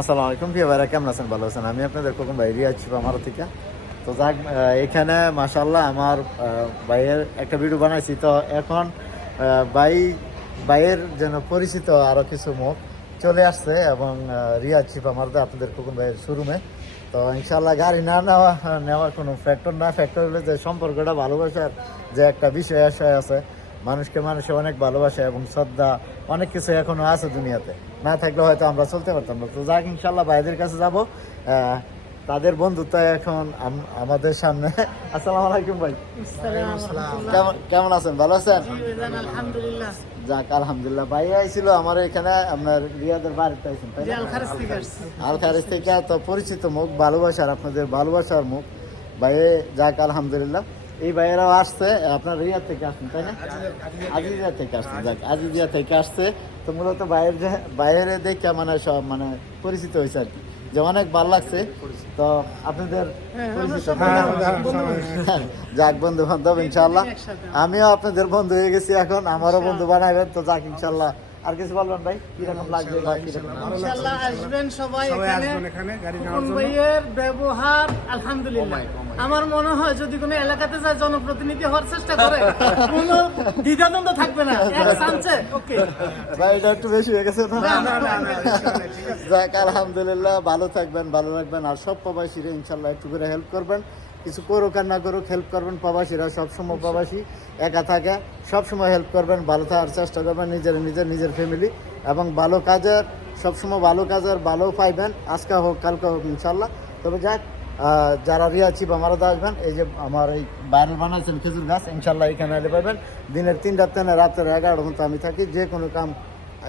আসসালামু আলাইকুম প্রিয় ভাইরা, কেমন আছেন? ভালো আছেন? আমি আপনাদের কোকম ভাই রিয়াজ আমার থেকে। তো যাক, এখানে মাশাআল্লাহ আমার ভাইয়ের একটা ভিডিও বানাইছি। তো এখন ভাইয়ের যেন পরিচিত আরও কিছু মুখ চলে আসছে এবং রিয়াজ আমাদের আপনাদের কোকম ভাইয়ের শোরুমে। তো ইনশাল্লাহ গাড়ি না নেওয়ার কোনো ফ্যাক্টর না, ফ্যাক্টর হলে যে সম্পর্কটা ভালোবাসার যে একটা বিষয় আশয় আছে, মানুষকে মানুষে অনেক ভালোবাসে এবং শ্রদ্ধা অনেক কিছু এখনো আছে দুনিয়াতে, না থাকলে হয়তো আমরা চলতে পারতাম না। তো যাক, ইনশাল্লাহ ভাইদের কাছে যাব, তাদের বন্ধুত্ব এখন আমাদের সামনে। আসসালামু আলাইকুম ভাই, কেমন আছেন? ভালো আছেন? আলহামদুলিল্লাহ। যাক আলহামদুলিল্লাহ। ভাই আইছিল আমার এখানে আপনার রিয়াদের বাড়িতে আইছেন, তাই না? আলখারিজ থেকে। তো পরিচিত মুখ, ভালোবাসার আপনাদের ভালোবাসার মুখ ভাই। যাক আলহামদুলিল্লাহ, এই ভাইয়েরাও আসছে আপনার রিয়াদ থেকে আসছেন, তাই না? আজিজিয়া থেকে আসছেন। যাক, আজিজিয়া থেকে আসছে। তো মূলত বাইরে দেখে মানে সব মানে পরিচিত হয়েছে আর কি, যে অনেক ভালো লাগছে। তো আপনাদের পরিচিত, যাক বন্ধু বান্ধব ইনশাল্লাহ আমিও আপনাদের বন্ধু হয়ে গেছি, এখন আমারও বন্ধু বানাবেন। তো যাক ইনশাল্লাহ, আর কিছু বলবেন ভাই, কিরকম লাগবে বা কিরকম? ইনশাআল্লাহ আসবেন সবাই এখানে। কোন ভাইয়ের ব্যবহার আলহামদুলিল্লাহ, আমার মনে হয় যদি কোনো এলাকাতে যায় জনপ্রতিনিধি হওয়ার চেষ্টা করে কোনো দ্বিধাদ্বন্দ্ব থাকবে না, এক চান্সে ওকে। ভাই এটা একটু বেশি হয়ে গেছে না? যাক আলহামদুলিল্লাহ, ভালো থাকবেন, ভালো রাখবেন। আর সব প্রবাসীরা ইনশাল্লাহ একটু করে হেল্প করবেন, কিছু করুক আর না করুক হেল্প করবেন। প্রবাসীরা সবসময় প্রবাসী একা থাকে, সবসময় হেল্প করবেন, ভালো থাকার চেষ্টা করবেন, নিজের ফ্যামিলি এবং ভালো কাজের, সবসময় ভালো কাজের ভালো পাইবেন, আজকে হোক কালকে হোক ইনশাল্লাহ। তবে যাক, যারা রিয়া চিপ আমারও আসবেন, এই যে আমার এই বাইরে বানাচ্ছেন খেজুর গাছ, ইনশাল্লাহ এখানে এলে পাবেন। দিনের 3টার থেকে রাতের 11 ঘন্টা আমি থাকি, যে কোনো কাম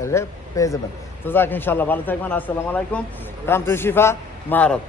এলে পেয়ে যাবেন। তো যাক ইনশাল্লাহ, ভালো থাকবেন। আসসালামু আলাইকুম। কাম তো শিফা মারত।